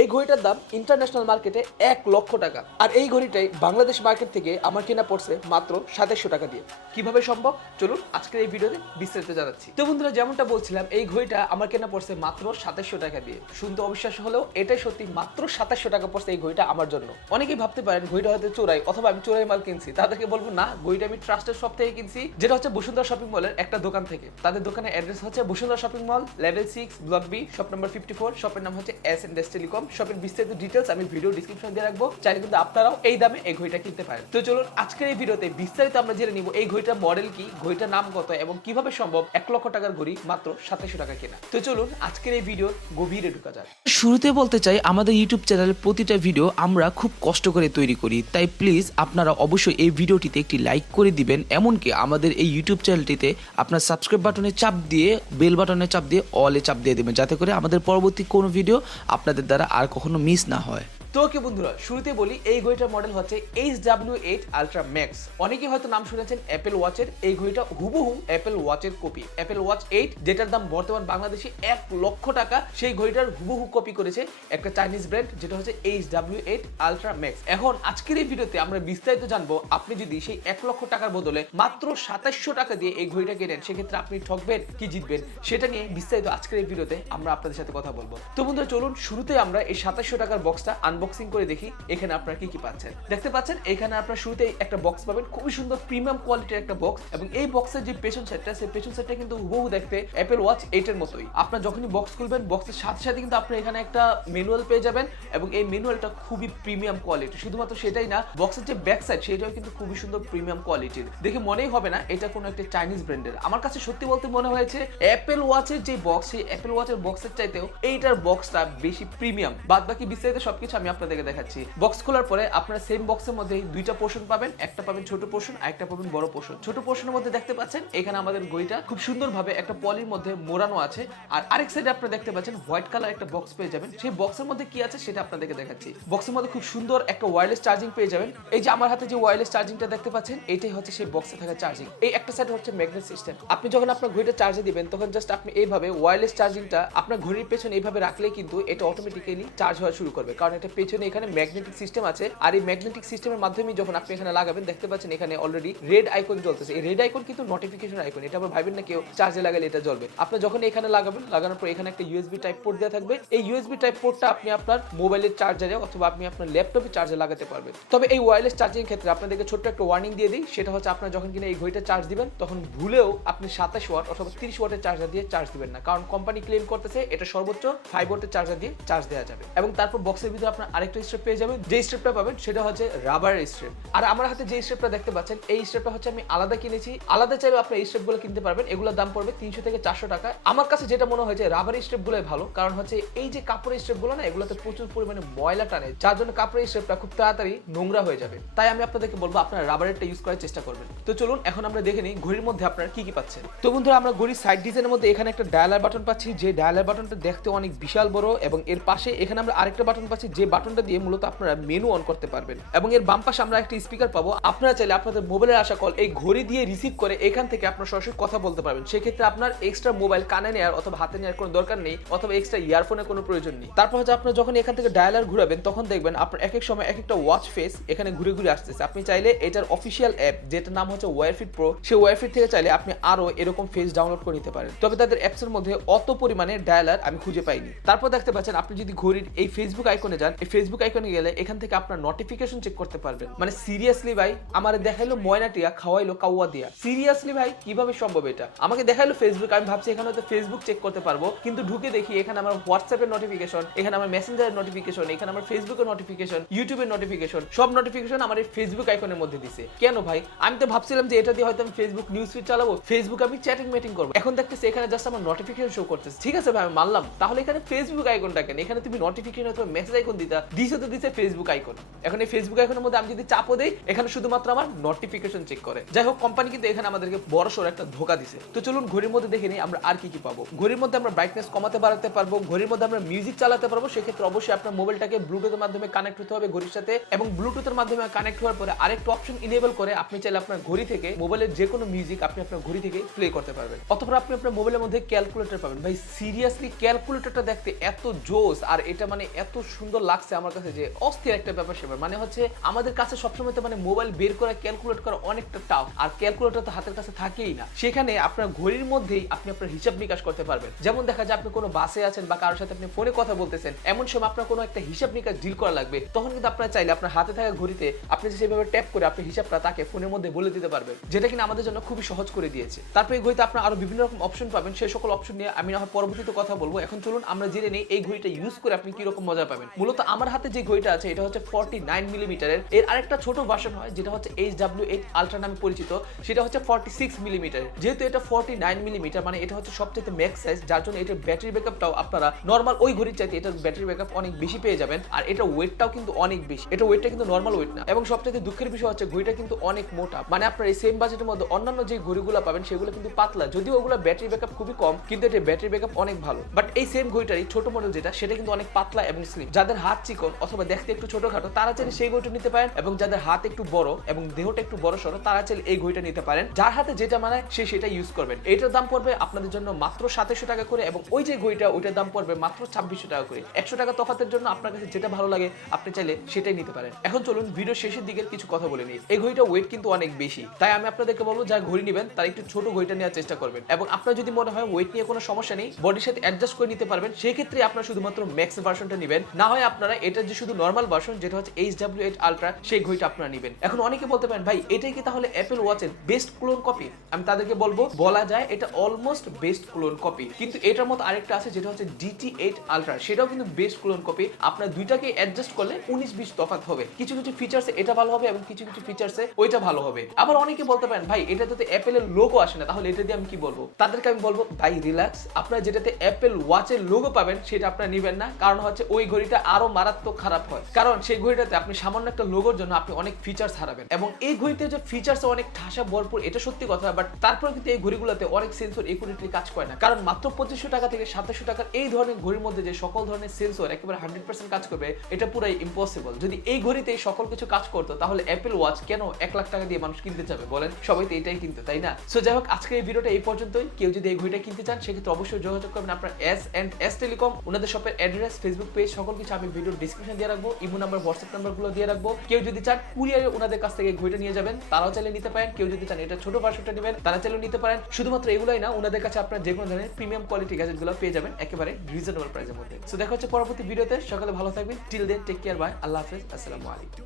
এই ঘড়িটার দাম ইন্টারন্যাশনাল মার্কেটে 1 লক্ষ টাকা, আর এই ঘড়িটাই বাংলাদেশ মার্কেট থেকে আমার কেনা পড়ছে মাত্র 2700 টাকা দিয়ে। কিভাবে সম্ভব, চলুন আজকের এই ভিডিওতে বিস্তারিত জানাচ্ছি। তো বন্ধুরা, যেমনটা বলছিলাম, এই ঘড়িটা আমার কেনা পড়ছে মাত্র 2700 টাকা দিয়ে। শুনতে অবিশ্বাস্য হলেও এটাই সত্যি, মাত্র 2700 টাকা পড়ছে এই ঘড়িটা আমার জন্য। অনেকেই ভাবতে পারেন ঘড়িটা হয়তো চোরাই অথবা আমি চোরাই মাল কিনছি। তাদেরকে বলবো না, ঘড়িটা আমি ট্রাস্টেড শপ থেকে কিনছি, যেটা হচ্ছে বসুন্ধরা শপিং মলের একটা দোকান থেকে। তাদের দোকানের অ্যাড্রেস হচ্ছে Bashundhara shopping mall, level 6, block B, shop number 54। শপের নাম হচ্ছে S&S Telecom। শপের বিস্তারিত ডিটেলস আমি ভিডিও ডিসক্রিপশন দিয়ে রাখবো, চাইলে কিন্তু আপনারাও এই দামে এই ঘড়িটা কিনতে পারেন। তো চলুন আজকের এই ভিডিওতে বিস্তারিত আমরা জেনে নিব এই ঘড়িটার মডেল কি, ঘড়িটার নাম কত এবং কিভাবে সম্ভব 1 লক্ষ টাকার ঘড়ি মাত্র 2700 টাকা কেনা। তো চলুন আজকের এই ভিডিওর গভীরে ঢোকা যাক। শুরুতে বলতে চাই, আমাদের ইউটিউব চ্যানেলের প্রতিটা ভিডিও আমরা খুব কষ্ট করে তৈরি করি, তাই প্লিজ আপনারা অবশ্যই এই ভিডিওটিতে একটি লাইক করে দিবেন। এমনকি আমাদের এই ইউটিউব চ্যানেলটিতে আপনার সাবস্ক্রাইব বাটনে চাপ দিয়ে বেল বাটনে চাপ দিয়ে অলে চাপ দিয়ে দেবেন, যাতে করে আমাদের পরবর্তী কোনো ভিডিও আপনাদের দ্বারা আর কখনো মিস না হয়। তো ওকে বন্ধুরা, শুরুতে বলি এই ঘড়িটার মডেল হচ্ছে HW8 আলট্রা ম্যাক্স। অনেকে হয়তো নাম শুনেছেন অ্যাপেল ওয়াচের। এই ঘড়িটা হুবহু অ্যাপেল ওয়াচের কপি। অ্যাপেল ওয়াচ 8, যেটার দাম বর্তমান বাংলাদেশে 1 লক্ষ টাকা, সেই ঘড়িটার হুবহু কপি করেছে একটা চাইনিজ ব্র্যান্ড, যেটা হচ্ছে HW8 আলট্রা ম্যাক্স। এখন আজকের এই ভিডিওতে আমরা বিস্তারিত জানবো, আপনি যদি সেই 1 লক্ষ টাকার বদলে মাত্র 2700 টাকা দিয়ে এই ঘড়িটা কেনেন, সেক্ষেত্রে আপনি ঠকবেন কি জিতবেন, সেটা নিয়ে বিস্তারিত আজকের এই ভিডিওতে আমরা আপনাদের সাথে কথা বলবো। তো বন্ধুরা, চলুন শুরুতে আমরা এই 2700 টাকার বক্সটা আনবক্সিং করে দেখি এখানে আপনারা কি কি পাচ্ছেন। দেখতে পাচ্ছেন এখানে আপনারা শুরুতে একটা বক্স পাবেন, খুবই সুন্দর প্রিমিয়াম কোয়ালিটির একটা বক্স, এবং এই বক্সের যে পেছন সাইডটা, সেই পেছন সাইডটা কিন্তু হুবহু দেখতে অ্যাপেল ওয়াচ 8 এর মতোই। আপনারা যখনই বক্স খুলবেন, বক্সের সাথে সাথে কিন্তু আপনি এখানে একটা ম্যানুয়াল পেয়ে যাবেন, এবং এই ম্যানুয়ালটা খুবই প্রিমিয়াম কোয়ালিটি। শুধুমাত্র সেটাই না, বক্সের যে ব্যাক সাইড সেটাও কিন্তু খুবই সুন্দর প্রিমিয়াম কোয়ালিটির। দেখে মনেই হবে না এটা কোনো একটা চাইনিজ ব্র্যান্ডের। আমার কাছে সত্যি বলতে মনে হয়েছে অ্যাপেল ওয়াচের যে বক্স, সেই অ্যাপেল ওয়াচের বক্সের চাইতেও এইটার বক্সটা বেশি প্রিমিয়াম। বাদ বাকি বিস্তারিত সবকিছু আমি আপনাদেরকে দেখাচ্ছি। বক্স খোলার পরে আপনারা সেম বক্সের মধ্যে দুইটা পোর্শন পাবেন, একটা পাবেন ছোট পোর্শন আর একটা পাবেন বড় পোর্শন। ছোট পোর্শনের মধ্যে দেখতে পাচ্ছেন এখানে আমাদের ঘড়িটা খুব সুন্দরভাবে একটা পলির মধ্যে মোড়ানো আছে, আর আরেক সাইডে আপনারা দেখতে পাচ্ছেন হোয়াইট কালার একটা বক্স পেয়ে যাবেন। সেই বক্সের মধ্যে কি আছে সেটা আপনাদেরকে দেখাচ্ছি। বক্সের মধ্যে খুব সুন্দর একটা ওয়্যারলেস চার্জিং পেয়ে যাবেন। এই যে আমার হাতে যে ওয়্যারলেস চার্জিংটা দেখতে পাচ্ছেন, এটাই হচ্ছে সেই বক্সে থাকা চার্জিং। এই একটা সাইড হচ্ছে ম্যাগনেট সিস্টেম। আপনি যখন আপনার ঘড়িটা চার্জে দিবেন, তখন জাস্ট আপনি এইভাবে ওয়্যারলেস চার্জিংটা আপনার ঘড়ির পেছনে এইভাবে রাখলেই কিন্তু এটা অটোমেটিক্যালি চার্জ হওয়া শুরু করবে, কারণ এটা পেছনে এখানে ম্যাগনেটিক সিস্টেম আছে। আর এই ম্যাগনেটিক সিস্টেমের মাধ্যমে যখন আপনি এখানে লাগাবেন, দেখতে পাচ্ছেন এখানে অলরেডি রেড আইকন জ্বলতেছে। এই রেড আইকন কিন্তু নোটিফিকেশন আইকন। এটা আবার ভাবেন না কেউ চার্জে লাগালে এটা জ্বলবে। আপনি যখন এখানে লাগাবেন, লাগানোর পর এখানে একটা ইউএসবি টাইপ পোর্ট দেওয়া থাকবে। এই ইউএসবি টাইপ পোর্টটা আপনি আপনার মোবাইলের চার্জারে অথবা আপনি আপনার ল্যাপটপে চার্জে লাগাতে পারবেন। তবে এই ওয়্যারলেস চার্জিং এর ক্ষেত্রে আপনাদেরকে ছোট্ট একটা ওয়ার্নিং দিয়ে দিই, সেটা হচ্ছে আপনারা যখন কিনা এই ঘড়িটা চার্জ দিবেন, তখন ভুলেও আপনি 27 ওয়াট অথবা 30 ওয়াটের চার্জার দিয়ে চার্জ দিবেন না, কারণ কোম্পানি ক্লেম করতেছে এটা সর্বোচ্চ 5 ওয়াটের চার্জার দিয়ে চার্জ দেওয়া যাবে। এবং তারপর বক্সের ভিতরে আপনার আরেকটা স্ট্রেপ পেয়ে যাবেন। যে স্ট্রেপটা পাবেন সেটা হচ্ছে রাবার স্ট্রেপ। আর আমার হাতে যে স্ট্রেপটা দেখতে পাচ্ছেন, এই স্ট্রেপটা হচ্ছে আমি আলাদা কিনেছি। আলাদা চাইলে আপনি এই স্ট্রেপগুলো কিনতে পারবেন। এগুলোর দাম পড়বে 300 থেকে 400 টাকা। আমার কাছে যেটা মনে হয় যে রাবার স্ট্রেপগুলোই ভালো, কারণ হচ্ছে এই যে কাপড়ের স্ট্রেপগুলো না, এগুলোতে প্রচুর পরিমাণে ময়লা টানে, যার জন্য কাপড়ের স্ট্রেপটা খুব তাড়াতাড়ি নোংরা হয়ে যাবে। তাই আমি আপনাদেরকে বলবো আপনারা রাবারেরটা ইউজ করার চেষ্টা করবেন। তো চলুন এখন আমরা দেখে নিই ঘড়ির মধ্যে আপনারা কি কি পাচ্ছেন। তো বন্ধুরা, আমরা ঘড়ির সাইড ডিজাইনের মধ্যে এখানে একটা ডায়ালার বাটন পাচ্ছি, যে ডায়ালার বাটনটা দেখতে অনেক বিশাল বড়, এবং এর পাশে এখানে আমরা আরেকটা বাটন পাচ্ছি, যে বাটনটা দিয়ে মূলত আপনারা মেনু অন করতে পারবেন। এবং এর বাম পাশে আমরা একটা স্পিকার পাবো। আপনারা চাইলে আপনাদের মোবাইলের আসা কল এই ঘড়ি দিয়ে রিসিভ করে এখান থেকে আপনারা সরাসরি কথা বলতে পারবেন। সেক্ষেত্রে আপনার এক্সট্রা মোবাইল কানে নেওয়ার অথবা হাতে নেওয়ার কোনো দরকার নেই, অথবা এক্সট্রা ইয়ারফোনের কোনো প্রয়োজন নেই। তারপর হচ্ছে আপনারা যখন এখান থেকে ডায়ালার ঘুরাবেন, তখন দেখবেন আপনার এক এক সময় এক একটা ওয়াচ ফেস এখানে ঘুরে ঘুরে আসতেছে। আপনি চাইলে এটার অফিসিয়াল অ্যাপ, যেটার নাম হচ্ছে ওয়্যারফিট প্রো, সেই ওয়্যারফিট থেকে চাইলে আপনি আরো এরকম ফেস ডাউনলোড করে নিতে পারেন। তবে তাদের অ্যাপস এর মধ্যে অত পরিমাণে ডায়ালার আমি খুঁজে পাইনি। তারপর দেখতে পাচ্ছেন আপনি যদি ঘড়ির এই ফেসবুক আইকনে যান, এই ফেসবুক আইকনে গেলে এখান থেকে আপনার নোটিফিকেশন চেক করতে পারবেন। মানে সিরিয়াসলি ভাই, আমারে দেখাইলো ময়না টিয়া, খাওয়াইলো কাউয়া দিয়া। সিরিয়াসলি ভাই, কিভাবে সম্ভব এটা? আমাকে দেখাইলো ফেসবুক, আমি ভাবছি এখানে হয়তো ফেসবুক চেক করতে পারবো, কিন্তু ঢুকে দেখি এখানে আমার হোয়াটসঅ্যাপের নোটিফিকেশন, এখানে আমার মেসেঞ্জারের নোটিফিকেশন, এখানে আমার ফেসবুকের নোটিফিকেশন, ইউটিউবের নোটিফিকেশন, সব নোটিফিকেশন আমার এই ফেসবুক আইকনের মধ্যে দিছে। কেন ভাই? আমি তো ভাবছিলাম যে এটা দিয়ে হয়তো আমি ফেসবুক নিউজ ফিড চালাবো, ফেসবুক আমি চ্যাটিং মিটিং করবো। এখন দেখতেছি এখানে জাস্ট আমার নোটিফিকেশন শো করতেছে। ঠিক আছে ভাই, আমি মানলাম, তাহলে এখানে ফেসবুক আইকনটা কেন? এখানে তুমি নোটিফিকেশন অথবা মেসেজ আইকন দিতা, জায়গা দিছে তো দিছে ফেসবুক আইকন। এখন এই ফেসবুক আইকনের মধ্যে আমি যদি চাপও দেই, এখানে শুধুমাত্র আমার নোটিফিকেশন চেক করে। যাই হোক, কোম্পানি কিন্তু এখানে আমাদেরকে বড়সড় একটা ধোকা দিছে। তো চলুন ঘড়ির মধ্যে দেখে নিই আমরা আর কি কি পাবো। ঘড়ির মধ্যে আমরা ব্রাইটনেস কমাতে বাড়াতে পারবো, ঘড়ির মধ্যে আমরা মিউজিক চালাতে পারবো। সেক্ষেত্রে অবশ্যই আপনার মোবাইলটাকে ব্লুটুথের মাধ্যমে কানেক্ট হতে হবে ঘড়ির সাথে, এবং ব্লুটুথের মাধ্যমে কানেক্ট হওয়ার পরে আরেকটা অপশন ইনেবল করে আপনি চাইলে আপনার ঘড়ি থেকে মোবাইলের যে কোনো মিউজিক আপনি আপনার ঘড়ি থেকে প্লে করতে পারবেন। অথবা আপনি আপনার মোবাইলের মধ্যে ক্যালকুলেটর পাবেন। ভাই সিরিয়াসলি ক্যালকুলেটরটা দেখতে এত জোস, আর এটা মানে এত সুন্দর লাগছে আমার কাছে যে অস্থির একটা ব্যাপার সেবার। মানে হচ্ছে আমাদের কাছে সবসময় তো মানে মোবাইল বের করা ক্যালকুলেট করা অনেকটা টাফ, আর ক্যালকুলেটর তো হাতের কাছে থাকেই না। সেখানে আপনার ঘড়ির মধ্যেই আপনি আপনার হিসাব নিকাশ করতে পারবেন। যেমন দেখা যায় আপনি কোনো বাসে আছেন বা কারোর সাথে আপনি ফোনে কথা বলতেছেন, এমন সময় আপনার কোনো একটা হিসাব নিকাশ ডিল করা লাগবে, তখন কিন্তু আপনারা চাইলে আপনার হাতে থাকা ঘড়িতে আপনি সেভাবে ট্যাপ করে আপনি হিসাবটা তাকে ফোনের মধ্যে বলে দিতে পারবেন, যেটা কিনা আমাদের জন্য খুবই সহজ করে দিয়েছে। তারপরে এই ঘড়িতে আপনার আরো বিভিন্ন রকম অপশন পাবেন। সেই সকল অপশন নিয়ে আমি না হয় পরবর্তীতে কথা বলবো। এখন চলুন আমরা জেনে নেই এই ঘড়িটা ইউজ করে আপনি কি রকম মজা পাবেন। মূলত আমার হাতে যে ঘড়িটা আছে এটা হচ্ছে 49 মিলিমিটারের। এর আরেকটা ছোট ভার্সন হয় যেটা হচ্ছে HW8 আলট্রা নামে পরিচিত, সেটা হচ্ছে 46 মিলিমিটারের। যেহেতু এটা 49 মিলিমিটার মানে এটা হচ্ছে সবচেয়ে ম্যাক্স সাইজ, যার জন্য এটার ব্যাটারি ব্যাকআপটাও আপনারা নরমাল ওই ঘড়ির চাইতে এটার ব্যাটারি ব্যাকআপ অনেক বেশি পেয়ে যাবেন। আর এটা ওয়েটটাও কিন্তু অনেক বেশি, এটা ওয়েটটা কিন্তু নরমাল ওয়েট না। এবং সবচেয়ে দুঃখের বিষয় হচ্ছে ঘড়িটা কিন্তু অনেক মোটা, মানে আপনার এই সেম বাজেটের মধ্যে অন্যান্য যে ঘড়িগুলো পাবেন সেগুলো কিন্তু পাতলা, যদিও ওগুলো ব্যাটারি ব্যাকআপ খুবই কম, কিন্তু এটা ব্যাটারি ব্যাকআপ অনেক ভালো। বাট এই সেম ঘড়িটারই ছোট মডেল যেটা, সেটা কিন্তু অনেক পাতলা এবং স্লিম। যাদের হাত চিকন অথবা দেখতে একটু ছোটখাটো তারা চাইলে সেই ঘড়িটা নিতে পারেন, এবং যাদের হাত একটু বড় এবং দেহটা একটু বড় সড়ো তারা চাইলে এই ঘড়িটা নিতে পারেন। যার হাতে যেটা মানায় সে সেটা ইউজ করবেন। এটার দাম পড়বে আপনাদের জন্য মাত্র 2700 টাকা করে, এবং ওই যে ঘড়িটা ওইটার দাম পড়বে মাত্র 2600 টাকা করে। 100 টাকা তফাতের জন্য আপনার কাছে যেটা ভালো লাগে আপনি চাইলে সেটাই নিতে পারেন। এখন চলুন ভিডিও শেষের দিকের কিছু কথা বলে নিই। এই ঘড়িটা ওয়েট কিন্তু অনেক বেশি, তাই আমি আপনাদেরকে বলবো যারা ঘড়ি নেবেন তারা একটু ছোট ঘড়িটা নেওয়ার চেষ্টা করবেন। এবং আপনার যদি মনে হয় ওয়েট নিয়ে কোনো সমস্যা নেই, বডির সাথে অ্যাডজাস্ট করে নিতে পারবেন, সেই ক্ষেত্রে আপনারা শুধুমাত্র ম্যাক্স ভার্সনটা নেবেন। না হয় আপনারা এটা যে শুধু নরমাল ভার্সন যেটা হচ্ছে HW8 আলট্রা, সেই ঘড়িটা আপনারা নেবেন। এখন অনেকে বলতে পারেন ভাই এটাই কি তাহলে অ্যাপল ওয়াচের বেস্ট ক্লোন কপি? আমি তাদেরকে বলবো বলা যায় এটা অলমোস্ট বেস্ট ক্লোন কপি, কিন্তু এটার মতো আরেকটা আছে যেটা হচ্ছে DT8 আলট্রা, সেটাও কিন্তু বেস্ট ক্লোন কপি। আপনার দুইটাকে অ্যাডজাস্ট করলে 19-20 তফাৎ হবে। কিছু কিছু ফিচারসে এটা ভালো হবে এবং কিছু কিছু ফিচারসে ওইটা ভালো হবে। আবার অনেকে বলতে পারেন ভাই এটাতে তো অ্যাপেলের লোগো আসে না, তাহলে এটা দিয়ে আমি কি বলবো? তাদেরকে আমি বলবো ভাই রিল্যাক্স, আপনারা যেটাতে অ্যাপেল ওয়াচের লোগো পাবেন সেটা আপনারা নেবেন না, কারণ হচ্ছে ওই ঘড়িটা আরো মারাত্মক খারাপ হয়। কারণ সেই ঘড়িটাতে আপনি সামান্য একটা লোগোর জন্য আপনি অনেক ফিচার্স হারাবেন, এবং এই ঘড়িতে যে ফিচার্স অনেক ঠাসা ভরপুর এটা সত্যি কথা, বাট তারপরে কিন্তু এই ঘড়িগুলোতে অনেক সেন্সর একুরেটলি কাজ করে না। কারণ মাত্র 2500 টাকা থেকে 2700 টাকার এই ধরনের ঘড়ির মধ্যে যে সকল ধরনের সেন্সর একেবারে 100% কাজ করবে এটা পুরাই ইম্পসিবল। যদি এই ঘড়িতে সকল কিছু কাজ করতো তাহলে অ্যাপেল ওয়াচ কেন 1 লাখ টাকা দিয়ে মানুষ কিনতে যাবে বলেন? সবাই তো এটাই কিনতো, তাই না? সো যাই হোক, আজকে এই ভিডিওটা এই পর্যন্তই। কেউ যদি এই ঘড়িটা কিনতে চান সেক্ষেত্রে অবশ্যই যোগাযোগ করবেন আপনার S&S Telecom। ওনাদের শপের অ্যাড্রেস, ফেসবুক পেজ, সকল কিছু আমি ভিডিওর ডেসক্রিপশন দিয়ে রাখবো, ইমো নাম্বার, হোয়াটসঅ্যাপ নাম্বারগুলো দিয়ে রাখবো। কেউ যদি চান কুরিয়ারে ওনাদের কাছ থেকে ঘড়িটা নিয়ে যাবেন তারাও চাইলে নিতে পারেন। কেউ যদি চান এটা ছোট ভার্সনটা নেবেন তারা চাইলে নিতে পারেন। শুধুমাত্র এগুলাই না, ওনাদের কাছে আপনার যে কোনো ধরনের প্রিমিয়াম কোয়ালিটি গ্যাজেটগুলো পেয়ে যাবেন একেবারে রিজনেবল প্রাইসের মধ্যে। সো দেখা হচ্ছে পরবর্তী ভিডিওতে। সকালে ভালো থাকবেন। Till then take care, bye, আল্লাহ হাফেজ, আসসালামু আলাইকুম।